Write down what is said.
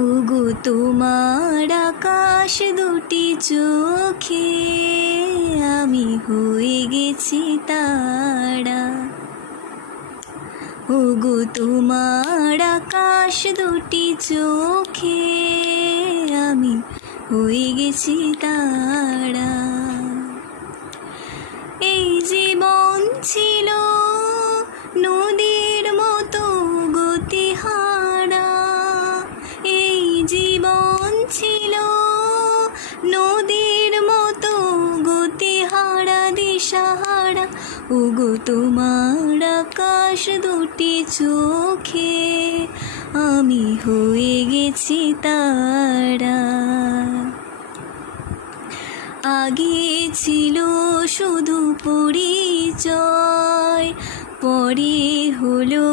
ওগো তোমার আকাশ দুটি চোখে আমি হয়ে গেছি তারা। ওগো তোমার আকাশ দুটি চোখে আমি হয়ে গেছি তারা। এই জীবন ছিল নদীর মতো গতিহারা, এই জীবন ছিল নদীর মতো গতিহারা দিশাহারা। ওগো তোমার আকাশ দুটি চোখে আমি হয়ে গেছি তারা। আগে ছিল শুধু পরিচয়, পরে হলো